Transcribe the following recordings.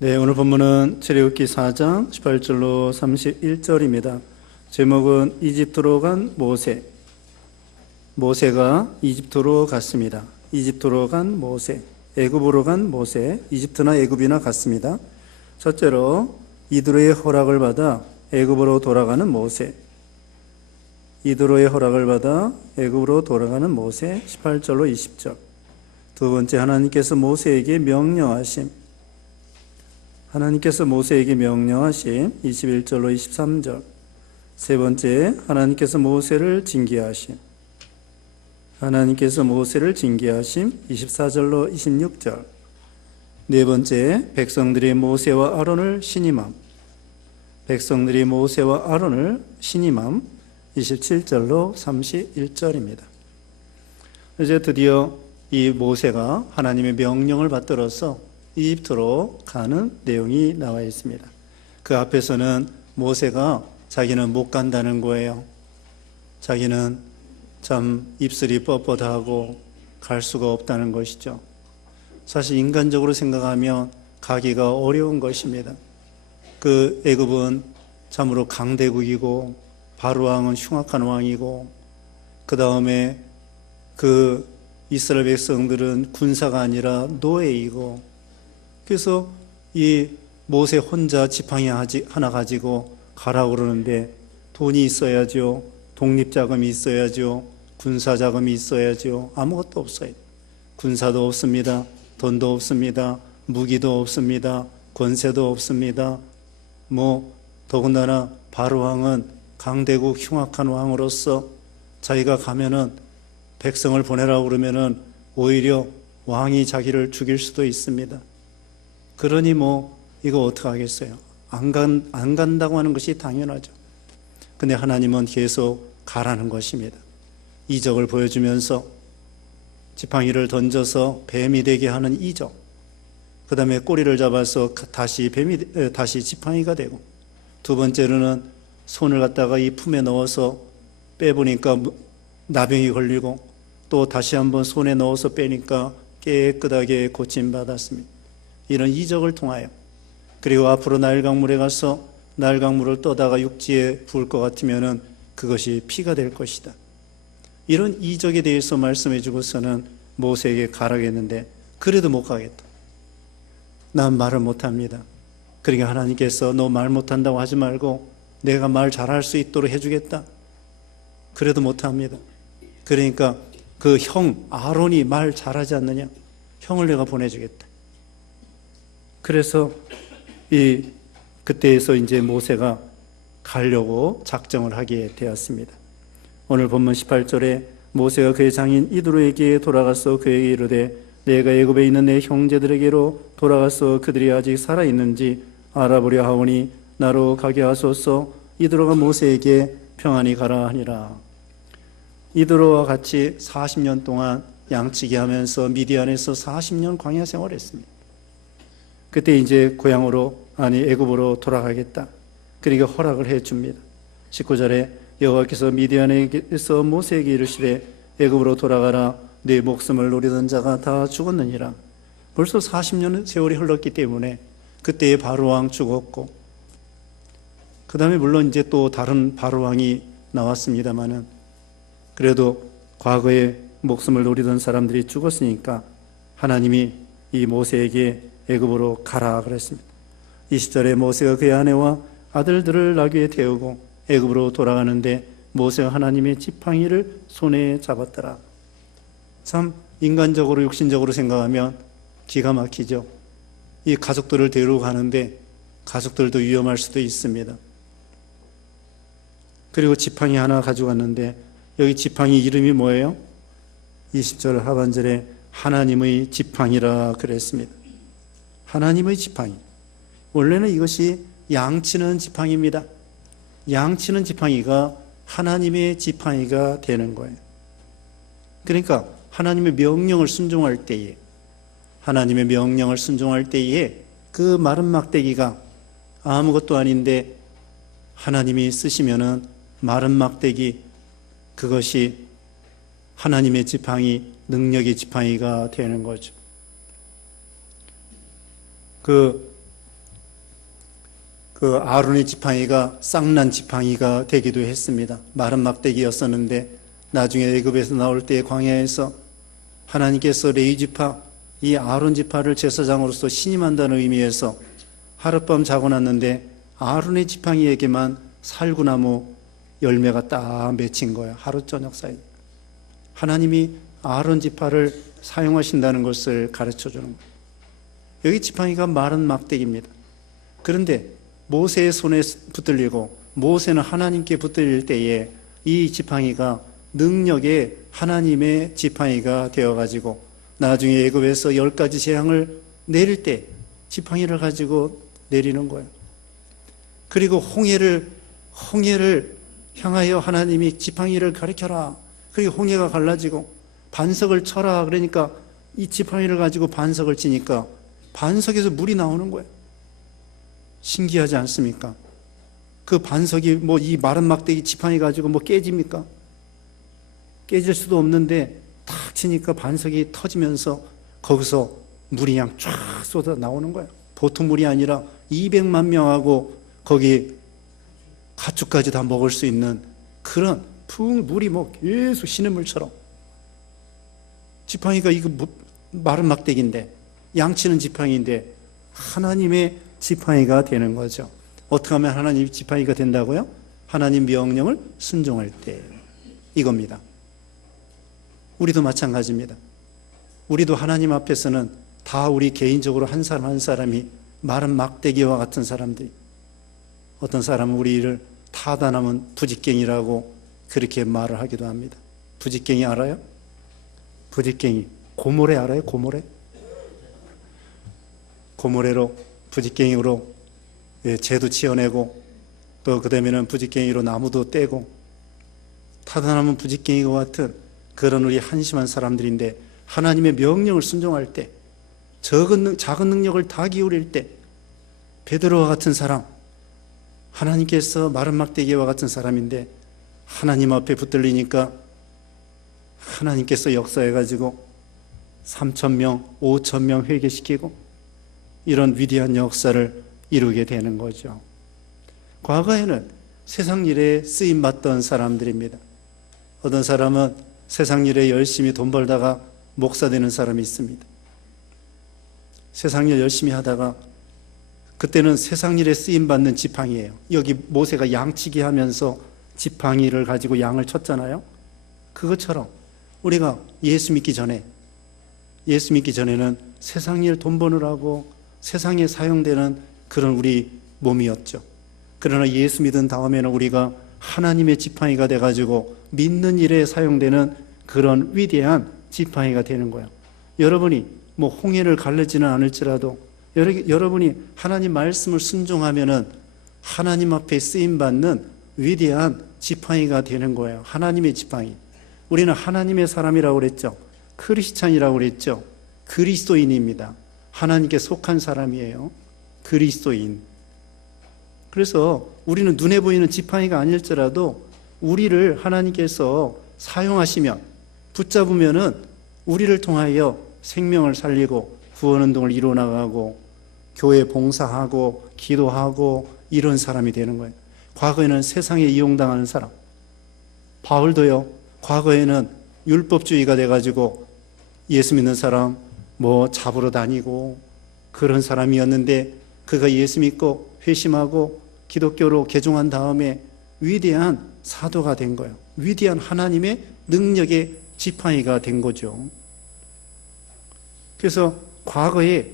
네, 오늘 본문은 출애굽기 4장 18절로 31절입니다. 제목은 이집트로 간 모세. 모세가 이집트로 갔습니다. 이집트로 간 모세. 애굽으로 간 모세. 이집트나 애굽이나 같습니다. 첫째로 이드로의 허락을 받아 애굽으로 돌아가는 모세. 이드로의 허락을 받아 애굽으로 돌아가는 모세. 18절로 20절. 두 번째, 하나님께서 모세에게 명령하심. 하나님께서 모세에게 명령하심 21절로 23절. 세 번째, 하나님께서 모세를 징계하심. 하나님께서 모세를 징계하심 24절로 26절. 네 번째, 백성들이 모세와 아론을 신임함. 백성들이 모세와 아론을 신임함 27절로 31절입니다. 이제 드디어 이 모세가 하나님의 명령을 받들어서 이집트로 가는 내용이 나와 있습니다. 그 앞에서는 모세가 자기는 못 간다는 거예요. 자기는 참 입술이 뻣뻣하고 갈 수가 없다는 것이죠. 사실 인간적으로 생각하면 가기가 어려운 것입니다. 그 애굽은 참으로 강대국이고 바로 왕은 흉악한 왕이고, 그 다음에 그 이스라엘 백성들은 군사가 아니라 노예이고, 그래서 이 모세 혼자 지팡이 하나 가지고 가라고 그러는데 돈이 있어야죠. 독립자금이 있어야죠. 군사자금이 있어야죠. 아무것도 없어요. 군사도 없습니다. 돈도 없습니다. 무기도 없습니다. 권세도 없습니다. 더군다나 바로왕은 강대국 흉악한 왕으로서 자기가 가면은 백성을 보내라고 그러면은 오히려 왕이 자기를 죽일 수도 있습니다. 그러니 이거 어떡하겠어요? 안 간다고 하는 것이 당연하죠. 근데 하나님은 계속 가라는 것입니다. 이적을 보여주면서 지팡이를 던져서 뱀이 되게 하는 이적, 그 다음에 꼬리를 잡아서 다시 지팡이가 되고, 두 번째로는 손을 갖다가 이 품에 넣어서 빼보니까 나병이 걸리고, 또 다시 한번 손에 넣어서 빼니까 깨끗하게 고침받았습니다. 이런 이적을 통하여, 그리고 앞으로 나일 강물에 가서 나일 강물을 떠다가 육지에 부을 것 같으면은 그것이 피가 될 것이다. 이런 이적에 대해서 말씀해 주고서는 모세에게 가라겠는데, 그래도 못 가겠다. 난 말을 못합니다. 그러니까 하나님께서 너 말 못한다고 하지 말고 내가 말 잘할 수 있도록 해주겠다. 그래도 못합니다. 그러니까 그 형 아론이 말 잘하지 않느냐? 형을 내가 보내주겠다. 그래서 그때에서 이제 모세가 가려고 작정을 하게 되었습니다. 오늘 본문 18절에 모세가 그의 장인 이드로에게 돌아가서 그에게 이르되 내가 애굽에 있는 내 형제들에게로 돌아가서 그들이 아직 살아있는지 알아보려 하오니 나로 가게 하소서. 이드로가 모세에게 평안히 가라 하니라. 이드로와 같이 40년 동안 양치기 하면서 미디안에서 40년 광야 생활했습니다. 그때 이제 애굽으로 돌아가겠다. 그러니까 허락을 해 줍니다. 19절에 여호와께서 미디안에게서 모세에게 이르시되 애굽으로 돌아가라. 네 목숨을 노리던 자가 다 죽었느니라. 벌써 40년 세월이 흘렀기 때문에 그때의 바로왕 죽었고, 그 다음에 물론 이제 또 다른 바로왕이 나왔습니다만은, 그래도 과거에 목숨을 노리던 사람들이 죽었으니까 하나님이 이 모세에게 애굽으로 가라 그랬습니다. 20절에 모세가 그의 아내와 아들들을 나귀에 태우고 애굽으로 돌아가는데 모세가 하나님의 지팡이를 손에 잡았더라. 참 인간적으로 육신적으로 생각하면 기가 막히죠. 이 가족들을 데리고 가는데 가족들도 위험할 수도 있습니다. 그리고 지팡이 하나 가져갔는데 여기 지팡이 이름이 뭐예요? 20절 하반절에 하나님의 지팡이라 그랬습니다. 하나님의 지팡이. 원래는 이것이 양치는 지팡이입니다. 양치는 지팡이가 하나님의 지팡이가 되는 거예요. 그러니까 하나님의 명령을 순종할 때에, 그 마른 막대기가 아무것도 아닌데 하나님이 쓰시면은 마른 막대기, 그것이 하나님의 지팡이, 능력의 지팡이가 되는 거죠. 그 아론의 지팡이가 쌍난 지팡이가 되기도 했습니다. 마른 막대기였었는데 나중에 애굽에서 나올 때 광야에서 하나님께서 레위 지파, 이 아론 지파를 제사장으로서 신임한다는 의미에서 하룻밤 자고 났는데 아론의 지팡이에게만 살구나무 열매가 딱 맺힌 거예요. 하루 저녁 사이. 하나님이 아론 지파를 사용하신다는 것을 가르쳐 주는 거예요. 여기 지팡이가 마른 막대기입니다. 그런데 모세의 손에 붙들리고 모세는 하나님께 붙들릴 때에 이 지팡이가 능력의 하나님의 지팡이가 되어가지고 나중에 애굽에서 10가지 재앙을 내릴 때 지팡이를 가지고 내리는 거예요. 그리고 홍해를 향하여 하나님이 지팡이를 가리켜라. 그리고 홍해가 갈라지고 반석을 쳐라. 그러니까 이 지팡이를 가지고 반석을 치니까 반석에서 물이 나오는 거예요. 신기하지 않습니까? 그 반석이 이 마른 막대기 지팡이 가지고 깨집니까? 깨질 수도 없는데 탁 치니까 반석이 터지면서 거기서 물이 그냥 쫙 쏟아 나오는 거예요. 보통 물이 아니라 200만 명하고 거기 가축까지 다 먹을 수 있는 그런 물이 계속 시냇물처럼. 지팡이가 이거 마른 막대기인데 양치는 지팡이인데 하나님의 지팡이가 되는 거죠. 어떻게 하면 하나님 지팡이가 된다고요? 하나님 명령을 순종할 때 이겁니다. 우리도 마찬가지입니다. 우리도 하나님 앞에서는 다 우리 개인적으로 한 사람 한 사람이 마른 막대기와 같은 사람들이, 어떤 사람은 우리를 타다남은 부직갱이라고 그렇게 말을 하기도 합니다. 부직갱이 알아요? 부직갱이. 고모래 알아요? 고모래? 고모래로 부직갱이로 재도 치어내고 또 그다음에는 부직갱이로 나무도 떼고 타다남은 부직갱이와 같은 그런 우리 한심한 사람들인데 하나님의 명령을 순종할 때 작은 능력을 다 기울일 때 베드로와 같은 사람, 하나님께서 마른 막대기와 같은 사람인데 하나님 앞에 붙들리니까 하나님께서 역사해가지고 3,000명, 5,000명 회개시키고 이런 위대한 역사를 이루게 되는 거죠. 과거에는 세상 일에 쓰임받던 사람들입니다. 어떤 사람은 세상 일에 열심히 돈 벌다가 목사 되는 사람이 있습니다. 세상 일 열심히 하다가 그때는 세상 일에 쓰임받는 지팡이예요. 여기 모세가 양치기 하면서 지팡이를 가지고 양을 쳤잖아요. 그것처럼 우리가 예수 믿기 전에는 세상 일 돈 버느라고 세상에 사용되는 그런 우리 몸이었죠. 그러나 예수 믿은 다음에는 우리가 하나님의 지팡이가 돼가지고 믿는 일에 사용되는 그런 위대한 지팡이가 되는 거예요. 여러분이 홍해를 갈르지는 않을지라도 여러분이 하나님 말씀을 순종하면은 하나님 앞에 쓰임받는 위대한 지팡이가 되는 거예요. 하나님의 지팡이. 우리는 하나님의 사람이라고 그랬죠. 크리스찬이라고 그랬죠. 그리스도인입니다. 하나님께 속한 사람이에요. 그리스도인. 그래서 우리는 눈에 보이는 지팡이가 아닐지라도 우리를 하나님께서 사용하시면, 붙잡으면은 우리를 통하여 생명을 살리고 구원운동을 이루어나가고 교회 봉사하고 기도하고 이런 사람이 되는 거예요. 과거에는 세상에 이용당하는 사람, 바울도요, 과거에는 율법주의가 돼가지고 예수 믿는 사람 잡으러 다니고 그런 사람이었는데 그가 예수 믿고 회심하고 기독교로 개종한 다음에 위대한 사도가 된 거예요. 위대한 하나님의 능력의 지팡이가 된 거죠. 그래서 과거에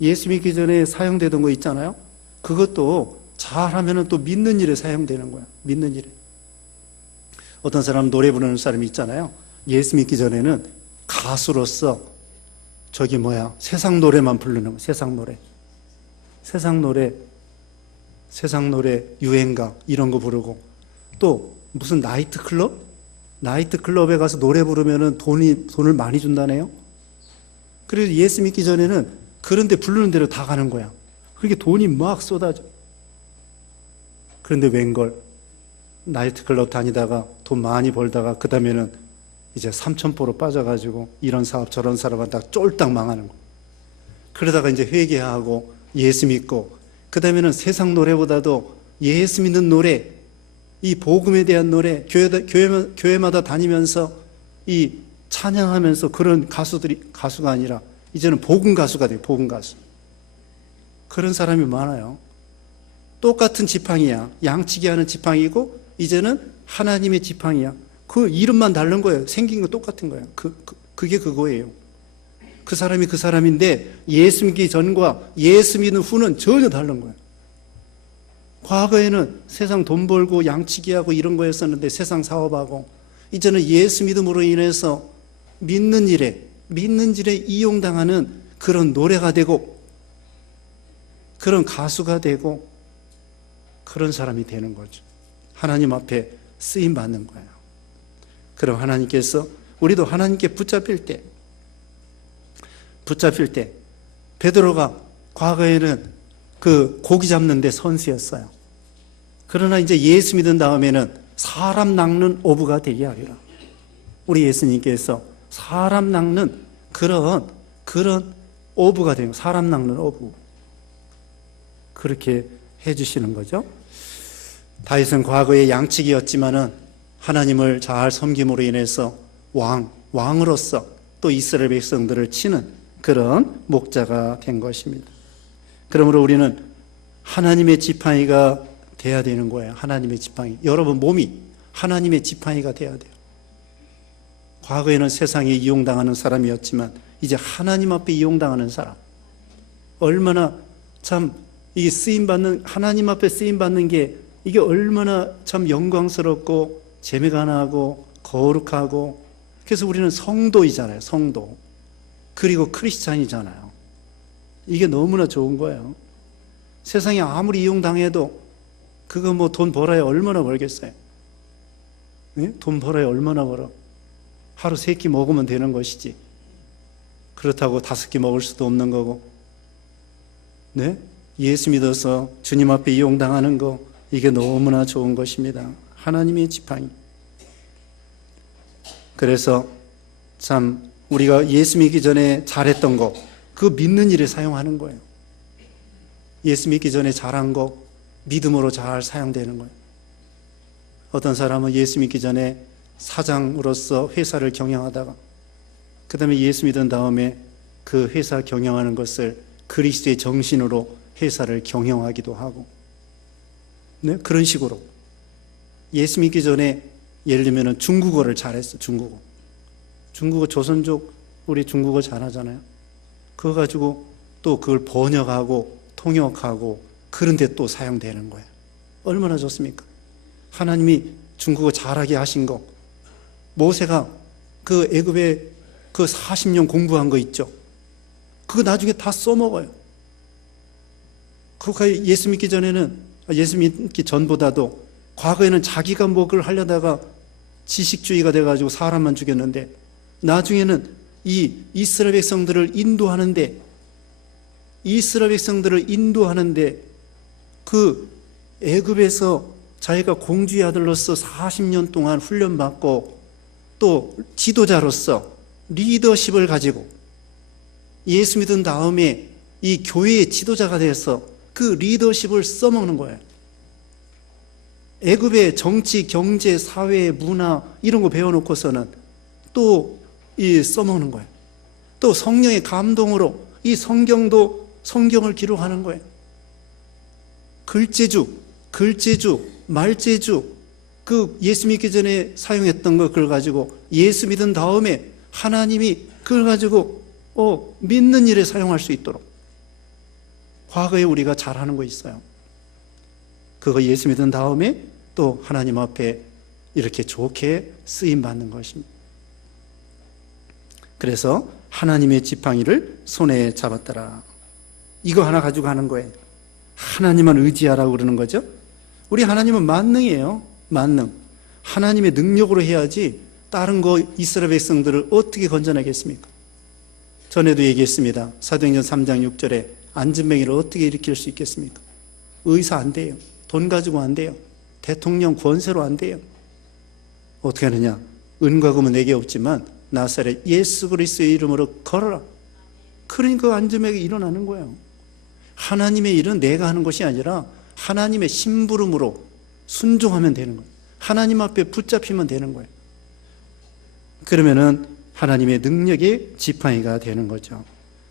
예수 믿기 전에 사용되던 거 있잖아요. 그것도 잘하면 또 믿는 일에 사용되는 거야. 믿는 일에. 어떤 사람 노래 부르는 사람이 있잖아요. 예수 믿기 전에는 가수로서 세상 노래만 부르는 거. 세상 노래 유행가 이런 거 부르고, 또 무슨 나이트클럽에 가서 노래 부르면은 돈을 많이 준다네요. 그래서 예수 믿기 전에는 그런데 부르는 대로 다 가는 거야. 그렇게 돈이 막 쏟아져. 그런데 웬걸 나이트클럽 다니다가 돈 많이 벌다가 그 다음에는 이제 삼천포로 빠져가지고 이런 사업 저런 사업한테 쫄딱 망하는 거. 그러다가 이제 회개하고 예수 믿고 그 다음에는 세상 노래보다도 예수 믿는 노래, 이 복음에 대한 노래, 교회마다 다니면서 이 찬양하면서 그런 가수가 아니라 이제는 복음 가수가 돼요. 복음 가수. 그런 사람이 많아요. 똑같은 지팡이야. 양치기 하는 지팡이고 이제는 하나님의 지팡이야. 그 이름만 다른 거예요. 생긴 거 똑같은 거예요. 그게 그거예요. 그 사람이 그 사람인데 예수 믿기 전과 예수 믿는 후는 전혀 다른 거예요. 과거에는 세상 돈 벌고 양치기하고 이런 거였었는데 세상 사업하고 이제는 예수 믿음으로 인해서 믿는 일에 이용당하는 그런 노래가 되고 그런 가수가 되고 그런 사람이 되는 거죠. 하나님 앞에 쓰임 받는 거예요. 그럼 하나님께서 우리도 하나님께 붙잡힐 때 베드로가 과거에는 그 고기 잡는 데 선수였어요. 그러나 이제 예수 믿은 다음에는 사람 낚는 어부가 되게 하리라. 우리 예수님께서 사람 낚는 그런 어부가 되는, 사람 낚는 어부, 그렇게 해주시는 거죠. 다윗은 과거에 양치기였지만은 하나님을 잘 섬김으로 인해서 왕으로서 또 이스라엘 백성들을 치는 그런 목자가 된 것입니다. 그러므로 우리는 하나님의 지팡이가 돼야 되는 거예요. 하나님의 지팡이. 여러분 몸이 하나님의 지팡이가 돼야 돼요. 과거에는 세상에 이용당하는 사람이었지만 이제 하나님 앞에 이용당하는 사람. 얼마나 참 이게 쓰임받는, 하나님 앞에 쓰임받는 게 이게 얼마나 참 영광스럽고 재미가 나고 거룩하고, 그래서 우리는 성도이잖아요. 성도. 그리고 크리스찬이잖아요. 이게 너무나 좋은 거예요. 세상에 아무리 이용당해도 그거 뭐 돈 벌어야 얼마나 벌겠어요? 네? 돈 벌어야 얼마나 벌어? 하루 3끼 먹으면 되는 것이지. 그렇다고 5끼 먹을 수도 없는 거고. 네? 예수 믿어서 주님 앞에 이용당하는 거, 이게 너무나 좋은 것입니다. 하나님의 지팡이. 그래서 참 우리가 예수 믿기 전에 잘했던 거, 그거 믿는 일에 사용하는 거예요. 예수 믿기 전에 잘한 거 믿음으로 잘 사용되는 거예요. 어떤 사람은 예수 믿기 전에 사장으로서 회사를 경영하다가 그 다음에 예수 믿은 다음에 그 회사 경영하는 것을 그리스도의 정신으로 회사를 경영하기도 하고, 네? 그런 식으로 예수 믿기 전에 예를 들면 중국어를 잘했어. 중국어 조선족 우리 중국어 잘하잖아요. 그거 가지고 또 그걸 번역하고 통역하고 그런 데 또 사용되는 거예요. 얼마나 좋습니까? 하나님이 중국어 잘하게 하신 거, 모세가 그 애굽에 그 40년 공부한 거 있죠. 그거 나중에 다 써먹어요. 그거 예수 믿기 전보다도 과거에는 자기가 뭐 그걸 하려다가 지식주의가 돼가지고 사람만 죽였는데 나중에는 이 이스라엘 백성들을 인도하는데 그 애굽에서 자기가 공주의 아들로서 40년 동안 훈련받고 또 지도자로서 리더십을 가지고 예수 믿은 다음에 이 교회의 지도자가 돼서 그 리더십을 써먹는 거예요. 애굽의 정치, 경제, 사회, 문화 이런 거 배워놓고서는 또 이 써먹는 거예요. 또 성령의 감동으로 이 성경을 기록하는 거예요. 글재주, 말재주, 그 예수 믿기 전에 사용했던 거 그걸 가지고 예수 믿은 다음에 하나님이 그걸 가지고 믿는 일에 사용할 수 있도록 과거에 우리가 잘하는 거 있어요. 그거 예수 믿은 다음에 또 하나님 앞에 이렇게 좋게 쓰임 받는 것입니다. 그래서 하나님의 지팡이를 손에 잡았더라. 이거 하나 가지고 하는 거예요. 하나님만 의지하라고 그러는 거죠. 우리 하나님은 만능이에요. 만능. 하나님의 능력으로 해야지 다른 거 이스라엘 백성들을 어떻게 건져내겠습니까? 전에도 얘기했습니다. 사도행전 3장 6절에 안진뱅이를 어떻게 일으킬 수 있겠습니까? 의사 안 돼요. 돈 가지고 안 돼요. 대통령 권세로 안 돼요. 어떻게 하느냐? 은과 금은 내게 없지만 나사렛 예수 그리스도의 이름으로 걸어라. 그러니까 안진뱅이 일어나는 거예요. 하나님의 일은 내가 하는 것이 아니라 하나님의 심부름으로 순종하면 되는 거예요. 하나님 앞에 붙잡히면 되는 거예요. 그러면은 하나님의 능력이 지팡이가 되는 거죠.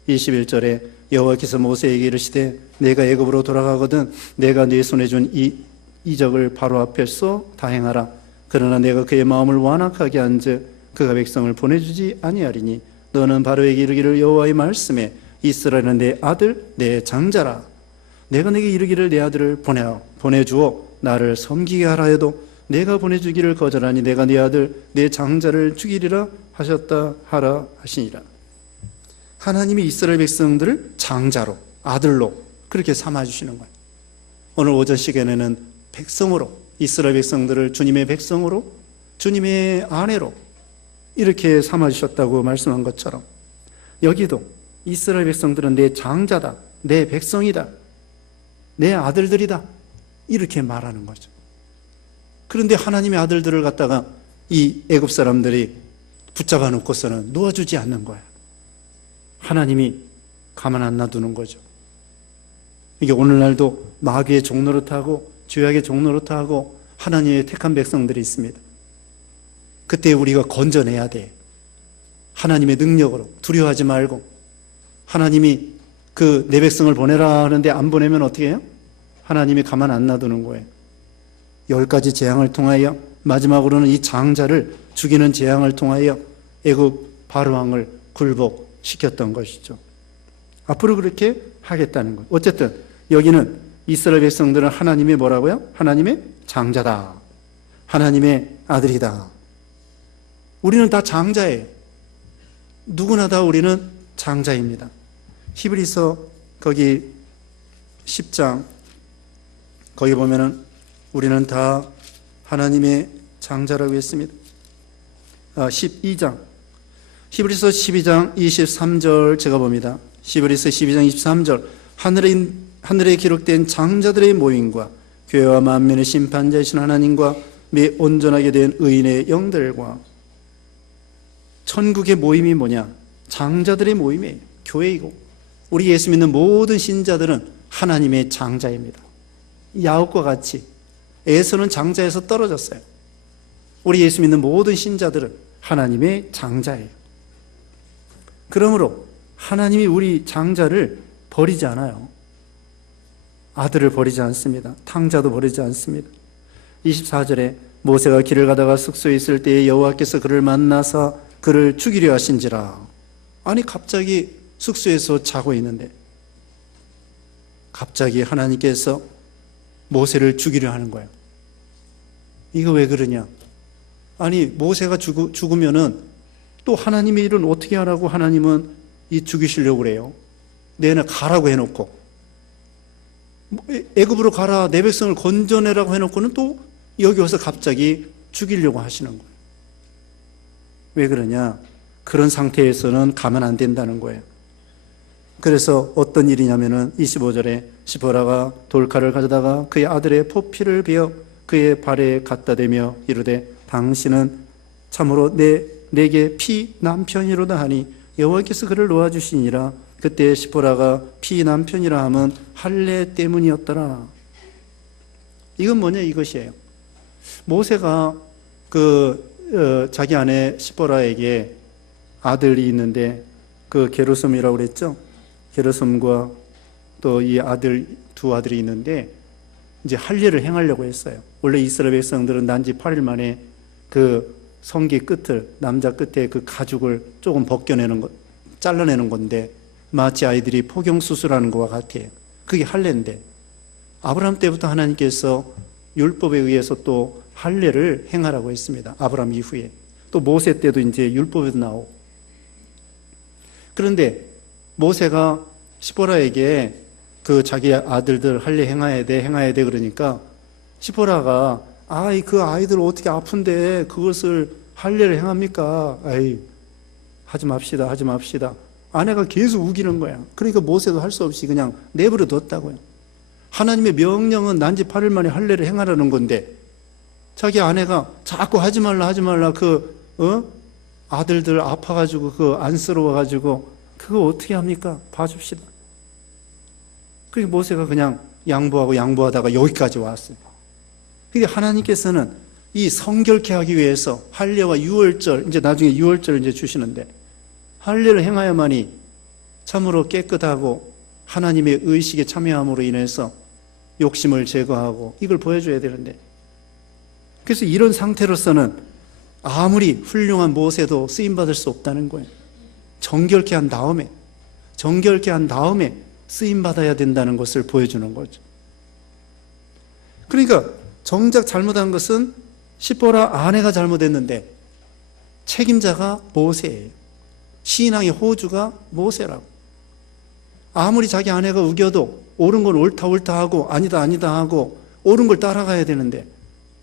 21절에 여호와께서 모세에게 이르시되 내가 애굽으로 돌아가거든 내가 네 손에 준 이 이적을 바로 앞에서 다 행하라. 그러나 내가 그의 마음을 완악하게 한즉 그가 백성을 보내주지 아니하리니 너는 바로에게 이르기를 여호와의 말씀에 이스라엘은 내 아들 내 장자라. 내가 내게 이르기를 내 아들을 보내주어 나를 섬기게 하라 해도 내가 보내주기를 거절하니 내가 네 아들 내 장자를 죽이리라 하셨다 하라 하시니라. 하나님이 이스라엘 백성들을 장자로 아들로 그렇게 삼아주시는 거예요. 오늘 오전 시간에는 백성으로 이스라엘 백성들을 주님의 백성으로 주님의 아내로 이렇게 삼아주셨다고 말씀한 것처럼 여기도 이스라엘 백성들은 내 장자다, 내 백성이다, 내 아들들이다 이렇게 말하는 거죠. 그런데 하나님의 아들들을 갖다가 이 애굽 사람들이 붙잡아 놓고서는 놓아주지 않는 거야. 하나님이 가만 안 놔두는 거죠. 이게 오늘날도 마귀의 종노릇하고 죄악의 종노릇하고 하나님의 택한 백성들이 있습니다. 그때 우리가 건져내야 돼. 하나님의 능력으로 두려워하지 말고 하나님이 그 내 백성을 보내라 하는데 안 보내면 어떻게 해요? 하나님이 가만 안 놔두는 거예요. 10가지 재앙을 통하여 마지막으로는 이 장자를 죽이는 재앙을 통하여 애굽 바로왕을 굴복시켰던 것이죠. 앞으로 그렇게 하겠다는 거예요. 어쨌든 여기는 이스라엘 백성들은 하나님의 뭐라고요? 하나님의 장자다. 하나님의 아들이다. 우리는 다 장자예요. 누구나 다 우리는 장자입니다. 히브리서 거기 10장 거기 보면은 우리는 다 하나님의 장자라고 했습니다. 12장 히브리서 12장 23절 제가 봅니다. 히브리서 12장 23절 하늘에 기록된 장자들의 모임과 교회와 만민의 심판자이신 하나님과 매 온전하게 된 의인의 영들과 천국의 모임이 뭐냐? 장자들의 모임이에요. 교회이고 우리 예수 믿는 모든 신자들은 하나님의 장자입니다. 야곱과 같이 에서는 장자에서 떨어졌어요. 우리 예수 믿는 모든 신자들은 하나님의 장자예요. 그러므로 하나님이 우리 장자를 버리지 않아요. 아들을 버리지 않습니다. 탕자도 버리지 않습니다. 24절에 모세가 길을 가다가 숙소에 있을 때에 여호와께서 그를 만나사 그를 죽이려 하신지라. 아니 갑자기 숙소에서 자고 있는데 갑자기 하나님께서 모세를 죽이려 하는 거예요. 이거 왜 그러냐? 아니 모세가 죽으면은 또 하나님의 일은 어떻게 하라고 하나님은 이 죽이시려고 그래요. 내는 가라고 해놓고 애굽으로 가라 내 백성을 건져내라고 해놓고는 또 여기 와서 갑자기 죽이려고 하시는 거예요. 왜 그러냐? 그런 상태에서는 가면 안 된다는 거예요. 그래서 어떤 일이냐면은 25절에 시보라가 돌칼을 가져다가 그의 아들의 포피를 베어 그의 발에 갖다 대며 이르되 당신은 참으로 내게 피 남편이로다 하니 여호와께서 그를 놓아주시니라. 그때 시보라가 피 남편이라 함은 할례 때문이었더라. 이건 뭐냐 이것이에요. 모세가 자기 아내 시보라에게 아들이 있는데 그 게르솜이라고 그랬죠. 게르솜과 또 이 아들 두 아들이 있는데 이제 할례를 행하려고 했어요. 원래 이스라엘 백성들은 난지 8일 만에 그 성기 끝을 남자 끝에 그 가죽을 조금 벗겨내는 것, 잘라내는 건데 마치 아이들이 포경 수술하는 것과 같아요. 그게 할례인데 아브라함 때부터 하나님께서 율법에 의해서 또 할례를 행하라고 했습니다. 아브라함 이후에 또 모세 때도 이제 율법에도 나오고. 그런데 모세가 시보라에게 그 자기 아들들 할례 행해야 돼 그러니까 시보라가 그 아이들 어떻게 아픈데 그것을 할례를 행합니까? 하지 맙시다. 아내가 계속 우기는 거야. 그러니까 모세도 할 수 없이 그냥 내버려 뒀다고요. 하나님의 명령은 난지 8일 만에 할례를 행하라는 건데 자기 아내가 자꾸 하지 말라 아들들 아파가지고 안쓰러워가지고 그거 어떻게 합니까? 봐줍시다. 그리고 모세가 그냥 양보하다가 여기까지 왔어요. 근데 하나님께서는 이 성결케 하기 위해서 할례와 유월절, 이제 나중에 유월절을 이제 주시는데, 할례를 행하여만이 참으로 깨끗하고 하나님의 의식에 참여함으로 인해서 욕심을 제거하고 이걸 보여줘야 되는데, 그래서 이런 상태로서는 아무리 훌륭한 모세도 쓰임받을 수 없다는 거예요. 정결케 한 다음에 쓰임받아야 된다는 것을 보여주는 거죠. 그러니까 정작 잘못한 것은 시보라 아내가 잘못했는데 책임자가 모세예요. 신앙의 호주가 모세라고. 아무리 자기 아내가 우겨도 옳은 건 옳다 하고 아니다 하고 옳은 걸 따라가야 되는데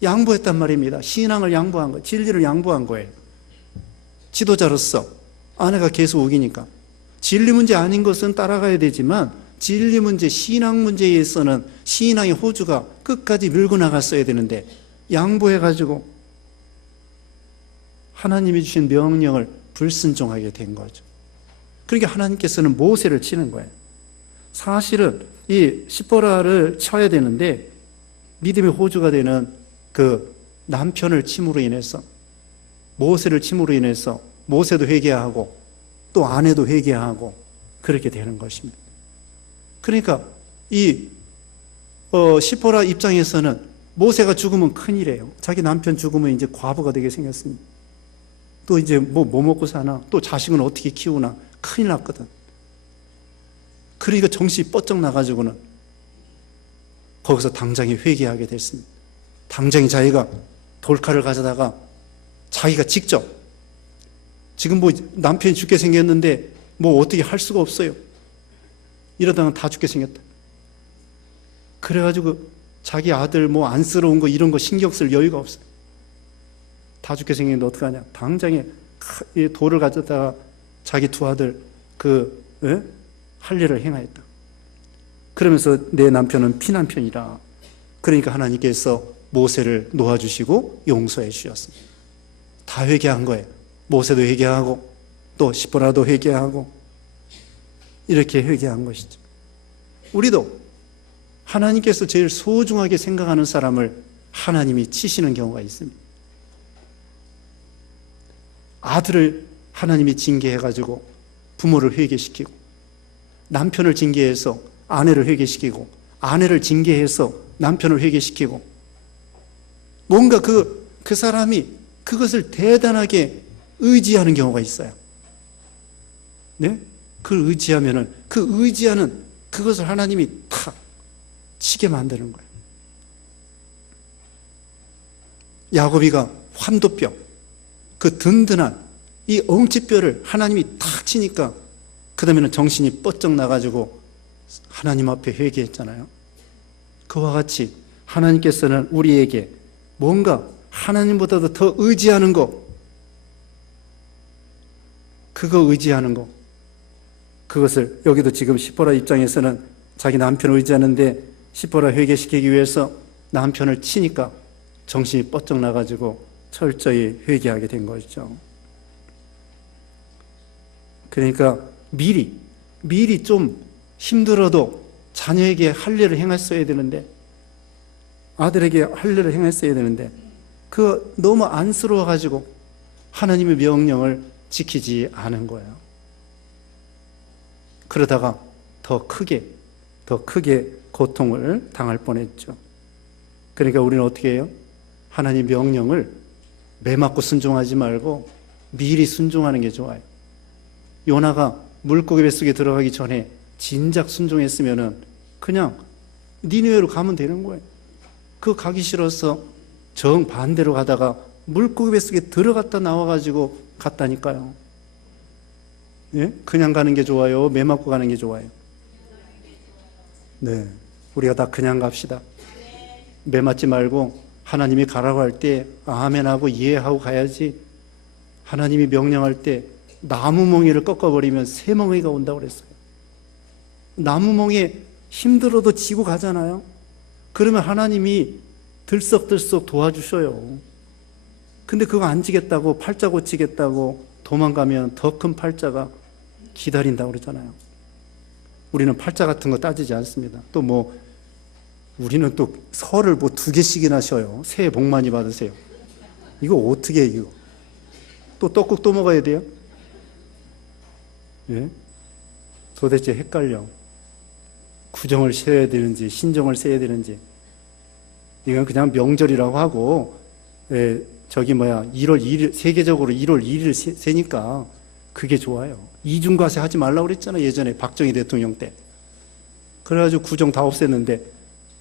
양보했단 말입니다. 신앙을 양보한 거예요. 진리를 양보한 거예요. 지도자로서 아내가 계속 우기니까 진리 문제 아닌 것은 따라가야 되지만 진리 문제, 신앙 문제에서는 신앙의 호주가 끝까지 밀고 나갔어야 되는데 양보해가지고 하나님이 주신 명령을 불순종하게 된 거죠. 그러니까 하나님께서는 모세를 치는 거예요. 사실은 이 시보라를 쳐야 되는데 믿음의 호주가 되는 그 남편을 침으로 인해서, 모세를 침으로 인해서 모세도 회개하고 또 아내도 회개하고 그렇게 되는 것입니다. 그러니까 이 시보라 입장에서는 모세가 죽으면 큰일이에요. 자기 남편 죽으면 이제 과부가 되게 생겼습니다. 또 이제 뭐 먹고 사나, 또 자식은 어떻게 키우나, 큰일 났거든. 그러니까 정신이 뻗쩍 나가지고는 거기서 당장에 회개하게 됐습니다. 당장에 자기가 돌칼을 가져다가 자기가 직접, 지금 뭐 남편이 죽게 생겼는데 뭐 어떻게 할 수가 없어요. 이러다가 다 죽게 생겼다. 그래가지고 자기 아들 뭐 안쓰러운 거 이런 거 신경 쓸 여유가 없어요. 다 죽게 생겼는데 어떡하냐. 당장에 돌을 가져다가 자기 두 아들 할례를 행하였다. 그러면서 내 남편은 피남편이라. 그러니까 하나님께서 모세를 놓아주시고 용서해 주셨습니다. 다 회개한 거예요. 모세도 회개하고 또 시보라도 회개하고 이렇게 회개한 것이죠. 우리도 하나님께서 제일 소중하게 생각하는 사람을 하나님이 치시는 경우가 있습니다. 아들을 하나님이 징계해가지고 부모를 회개시키고, 남편을 징계해서 아내를 회개시키고, 아내를 징계해서 남편을 회개시키고, 뭔가 그 사람이 그것을 대단하게 의지하는 경우가 있어요. 네? 그걸 의지하면은 그 의지하는 그것을 하나님이 탁 치게 만드는 거예요. 야곱이가 환도뼈, 그 든든한 이 엉치뼈를 하나님이 탁 치니까 그 다음에는 정신이 뻗쩍 나가지고 하나님 앞에 회개했잖아요. 그와 같이 하나님께서는 우리에게 뭔가 하나님보다도 더 의지하는 거, 그거 의지하는 거, 그것을 여기도 지금 시보라 입장에서는 자기 남편을 의지하는데 시보라 회개시키기 위해서 남편을 치니까 정신이 뻗쩍 나가지고 철저히 회개하게 된 것이죠. 그러니까 미리 좀 힘들어도 자녀에게 할례를 행했어야 되는데, 아들에게 할례를 행했어야 되는데 그 너무 안쓰러워가지고 하나님의 명령을 지키지 않은 거예요. 그러다가 더 크게 고통을 당할 뻔했죠. 그러니까 우리는 어떻게 해요? 하나님 명령을 매맞고 순종하지 말고 미리 순종하는 게 좋아요. 요나가 물고기 뱃속에 들어가기 전에 진작 순종했으면은 그냥 니느웨로 가면 되는 거예요. 그거 가기 싫어서 정반대로 가다가 물고기 뱃속에 들어갔다 나와가지고 갔다니까요. 예? 그냥 가는 게 좋아요? 매맞고 가는 게 좋아요? 네, 우리가 다 그냥 갑시다. 매맞지 말고 하나님이 가라고 할 때 아멘하고 이해하고 가야지. 하나님이 명령할 때 나무 멍에를 꺾어버리면 새 멍에가 온다고 그랬어요. 나무 멍에 힘들어도 지고 가잖아요. 그러면 하나님이 들썩들썩 도와주셔요. 근데 그거 안 지겠다고, 팔자 고치겠다고 도망가면 더 큰 팔자가 기다린다고 그러잖아요. 우리는 팔자 같은 거 따지지 않습니다. 또 뭐 우리는 또 설을 뭐 2개씩이나 쉬어요. 새해 복 많이 받으세요. 이거 어떻게 이거? 또 떡국 또 먹어야 돼요? 예? 도대체 헷갈려. 구정을 쉬어야 되는지 신정을 써야 되는지. 이건 그냥 명절이라고 하고, 예, 1월 2일, 세계적으로 1월 2일 세니까 그게 좋아요. 이중과세 하지 말라고 그랬잖아, 예전에 박정희 대통령 때. 그래가지고 구정 다 없앴는데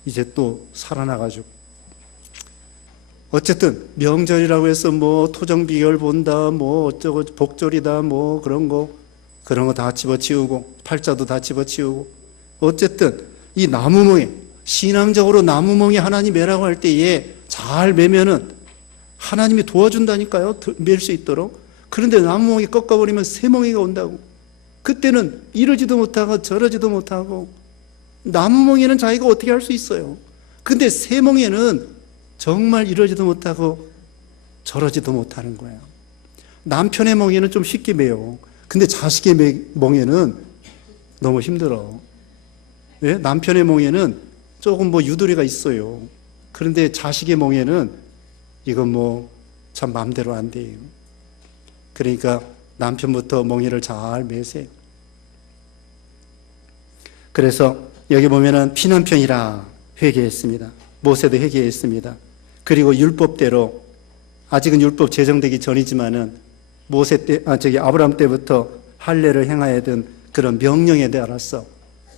이제 또 살아나가지고. 어쨌든 명절이라고 해서 뭐 토정비결 본다, 뭐 어쩌고 복절이다, 뭐 그런 거 다 집어치우고, 팔자도 다 집어치우고. 어쨌든 이 나무멍에, 신앙적으로 나무멍에 하나님 매라고 할 때에 잘 매면은 하나님이 도와준다니까요, 맬 수 있도록. 그런데 나무멍에 꺾어버리면 새멍이가 온다고. 그때는 이러지도 못하고 저러지도 못하고. 나무멍에는 자기가 어떻게 할 수 있어요. 근데 새멍에는 정말 이러지도 못하고 저러지도 못하는 거예요. 남편의 멍에는 좀 쉽게 매요. 근데 자식의 멍에는 너무 힘들어. 예? 남편의 멍에는 조금 뭐 유도리가 있어요. 그런데 자식의 멍에는 이건 뭐 참 마음대로 안 돼요. 그러니까 남편부터 멍에를 잘 매세요. 그래서 여기 보면은 피난편이라 회개했습니다. 모세도 회개했습니다. 그리고 율법대로, 아직은 율법 제정되기 전이지만은 아브라함 때부터 할례를 행하여든 그런 명령에 따라서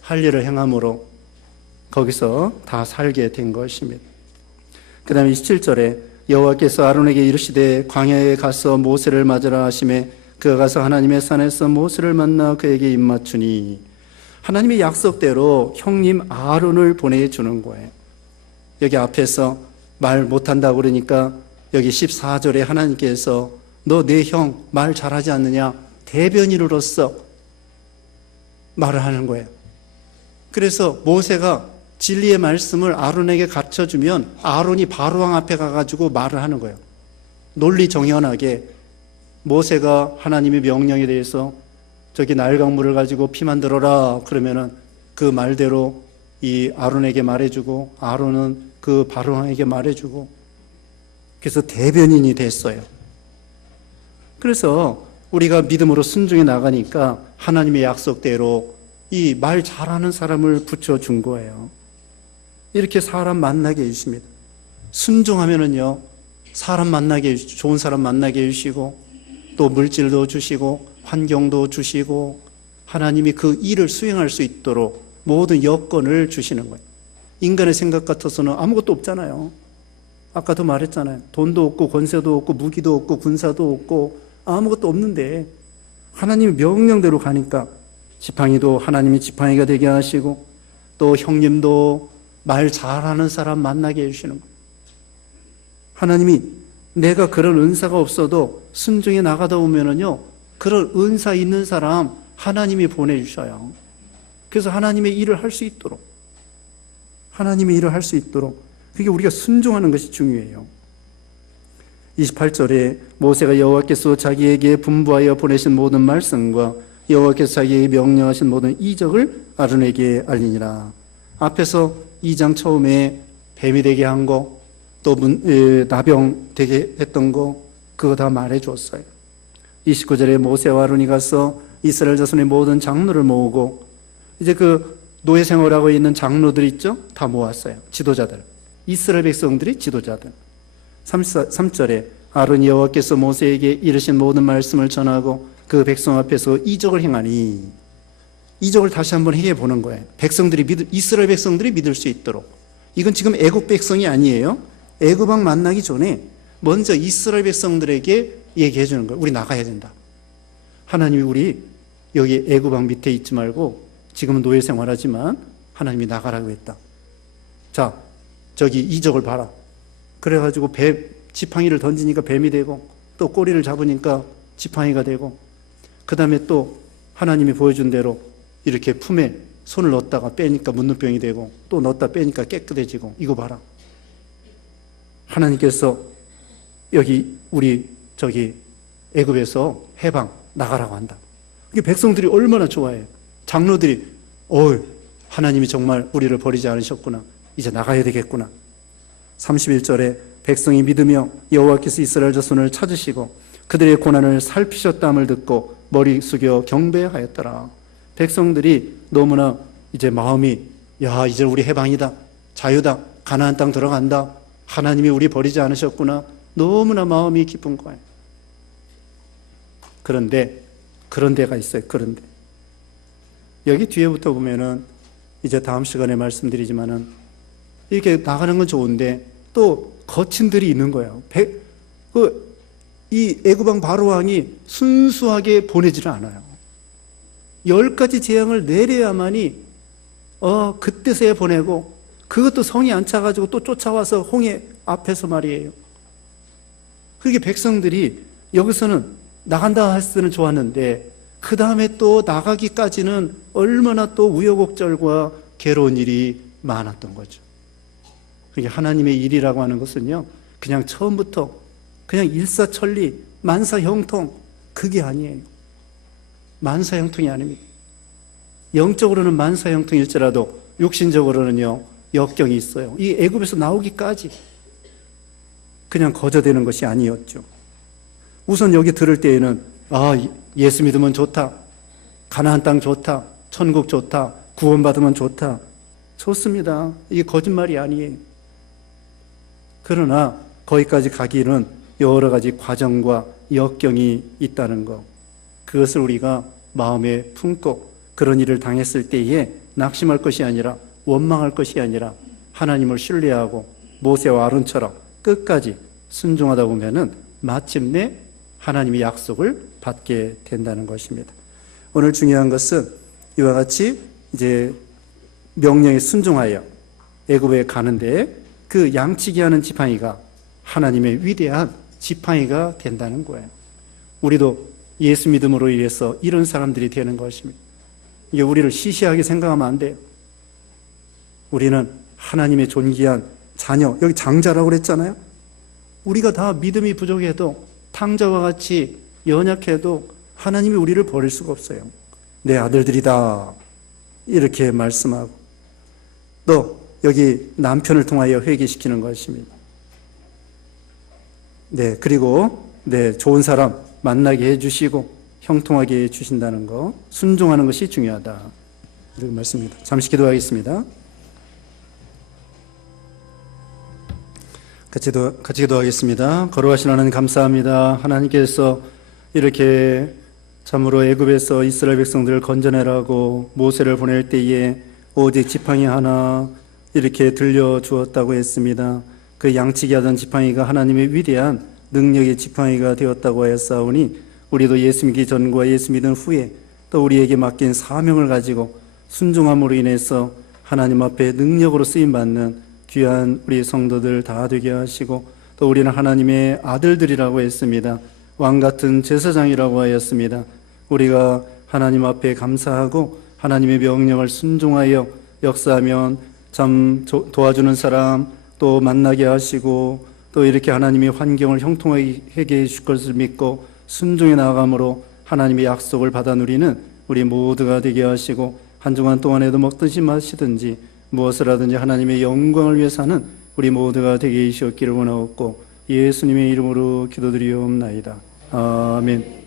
할례를 행함으로 거기서 다 살게 된 것입니다. 그 다음에 27절에 여호와께서 아론에게 이르시되 광야에 가서 모세를 맞으라 하시매 그가 가서 하나님의 산에서 모세를 만나 그에게 입맞추니, 하나님의 약속대로 형님 아론을 보내주는 거예요. 여기 앞에서 말 못한다고 그러니까 여기 14절에 하나님께서 너 내 형 말 잘하지 않느냐, 대변인으로서 말을 하는 거예요. 그래서 모세가 진리의 말씀을 아론에게 갖춰주면 아론이 바로왕 앞에 가가지고 말을 하는 거예요. 논리정연하게 모세가 하나님의 명령에 대해서 저기 날강물을 가지고 피 만들어라 그러면은 그 말대로 이 아론에게 말해주고, 아론은 그 바로왕에게 말해주고, 그래서 대변인이 됐어요. 그래서 우리가 믿음으로 순종해 나가니까 하나님의 약속대로 이 말 잘하는 사람을 붙여준 거예요. 이렇게 사람 만나게 해주십니다. 순종하면은요, 사람 만나게 해주시고, 좋은 사람 만나게 해주시고, 또 물질도 주시고, 환경도 주시고, 하나님이 그 일을 수행할 수 있도록 모든 여건을 주시는 거예요. 인간의 생각 같아서는 아무것도 없잖아요. 아까도 말했잖아요. 돈도 없고, 권세도 없고, 무기도 없고, 군사도 없고, 아무것도 없는데, 하나님의 명령대로 가니까, 지팡이도 하나님이 지팡이가 되게 하시고, 또 형님도 말 잘하는 사람 만나게 해주시는 거예요. 하나님이 내가 그런 은사가 없어도 순종해 나가다 보면은요, 그런 은사 있는 사람 하나님이 보내주셔요. 그래서 하나님의 일을 할 수 있도록, 하나님의 일을 할 수 있도록, 그게 우리가 순종하는 것이 중요해요. 28절에 모세가 여호와께서 자기에게 분부하여 보내신 모든 말씀과 여호와께서 자기에게 명령하신 모든 이적을 아론에게 알리니라. 앞에서 2장 처음에 뱀이 되게 한 거, 또 나병 되게 했던 거, 그거 다 말해 줬어요. 29절에 모세와 아론이 가서 이스라엘 자손의 모든 장로를 모으고, 이제 그 노예 생활하고 있는 장로들 있죠? 다 모았어요. 지도자들. 이스라엘 백성들이 지도자들. 3절에 아론이 여호와께서 모세에게 이르신 모든 말씀을 전하고 그 백성 앞에서 이적을 행하니, 이적을 다시 한번 해 보는 거예요. 이스라엘 백성들이 믿을 수 있도록. 이건 지금 애굽 백성이 아니에요. 애굽 왕 만나기 전에 먼저 이스라엘 백성들에게 얘기해 주는 거예요. 우리 나가야 된다. 하나님이 우리 여기 애굽 왕 밑에 있지 말고, 지금은 노예 생활하지만 하나님이 나가라고 했다. 자, 저기 이적을 봐라. 그래가지고 지팡이를 던지니까 뱀이 되고, 또 꼬리를 잡으니까 지팡이가 되고, 그 다음에 또 하나님이 보여준 대로 이렇게 품에 손을 넣었다가 빼니까 문둥병이 되고, 또 넣었다 빼니까 깨끗해지고, 이거 봐라. 하나님께서 여기 우리 저기 애굽에서 해방 나가라고 한다. 이게 백성들이 얼마나 좋아해요. 장로들이 하나님이 정말 우리를 버리지 않으셨구나. 이제 나가야 되겠구나. 31절에 백성이 믿으며 여호와께서 이스라엘 자손을 찾으시고 그들의 고난을 살피셨다함을 듣고 머리 숙여 경배하였더라. 백성들이 너무나 이제 마음이 이제 우리 해방이다, 자유다, 가나안 땅 들어간다, 하나님이 우리 버리지 않으셨구나, 너무나 마음이 기쁜 거예요. 그런데 그런 데가 있어요. 그런데 여기 뒤에부터 보면은 이제 다음 시간에 말씀드리지만은 이렇게 나가는 건 좋은데 또 거친들이 있는 거예요. 이 애굽왕 바로 왕이 순수하게 보내지는 않아요. 10가지 재앙을 내려야만이 그때서야 보내고, 그것도 성이 안 차가지고 또 쫓아와서 홍해 앞에서 말이에요. 그렇게 백성들이 여기서는 나간다 했을 때는 좋았는데 그 다음에 또 나가기까지는 얼마나 또 우여곡절과 괴로운 일이 많았던 거죠. 그게 하나님의 일이라고 하는 것은요, 그냥 처음부터 그냥 일사천리, 만사형통, 그게 아니에요. 만사형통이 아닙니다. 영적으로는 만사형통일지라도 육신적으로는요, 역경이 있어요. 이 애굽에서 나오기까지 그냥 거저되는 것이 아니었죠. 우선 여기 들을 때에는 예수 믿으면 좋다, 가나안 땅 좋다, 천국 좋다, 구원받으면 좋다, 좋습니다. 이게 거짓말이 아니에요. 그러나 거기까지 가기는 여러 가지 과정과 역경이 있다는 것, 그것을 우리가 마음에 품고 그런 일을 당했을 때에 낙심할 것이 아니라, 원망할 것이 아니라 하나님을 신뢰하고 모세와 아론처럼 끝까지 순종하다 보면은 마침내 하나님의 약속을 받게 된다는 것입니다. 오늘 중요한 것은 이와 같이 이제 명령에 순종하여 애굽에 가는데 그 양치기 하는 지팡이가 하나님의 위대한 지팡이가 된다는 거예요. 우리도 예수 믿음으로 인해서 이런 사람들이 되는 것입니다. 이게 우리를 시시하게 생각하면 안 돼요. 우리는 하나님의 존귀한 자녀, 여기 장자라고 그랬잖아요. 우리가 다 믿음이 부족해도, 탕자와 같이 연약해도 하나님이 우리를 버릴 수가 없어요. 내 아들들이다, 이렇게 말씀하고 또 여기 남편을 통하여 회개시키는 것입니다. 그리고 좋은 사람 만나게 해주시고 형통하게 해주신다는 거, 순종하는 것이 중요하다, 이런 말씀입니다. 잠시 기도하겠습니다. 같이 기도하겠습니다. 거룩하신 하나님 감사합니다. 하나님께서 이렇게 참으로 애굽에서 이스라엘 백성들을 건져내라고 모세를 보낼 때에 오직 지팡이 하나 이렇게 들려주었다고 했습니다. 그 양치기 하던 지팡이가 하나님의 위대한 능력의 지팡이가 되었다고 하였사오니 우리도 예수 믿기 전과 예수 믿은 후에 또 우리에게 맡긴 사명을 가지고 순종함으로 인해서 하나님 앞에 능력으로 쓰임받는 귀한 우리 성도들 다 되게 하시고, 또 우리는 하나님의 아들들이라고 했습니다. 왕같은 제사장이라고 하였습니다. 우리가 하나님 앞에 감사하고 하나님의 명령을 순종하여 역사하면 참 도와주는 사람 또 만나게 하시고, 또 이렇게 하나님의 환경을 형통하게 해줄 것을 믿고 순종해 나아감으로 하나님의 약속을 받아 누리는 우리 모두가 되게 하시고, 한 주간 동안에도 먹든지 마시든지 무엇을 하든지 하나님의 영광을 위해서 하는 우리 모두가 되게 하시옵기를 원하옵고 예수님의 이름으로 기도드리옵나이다. 아멘.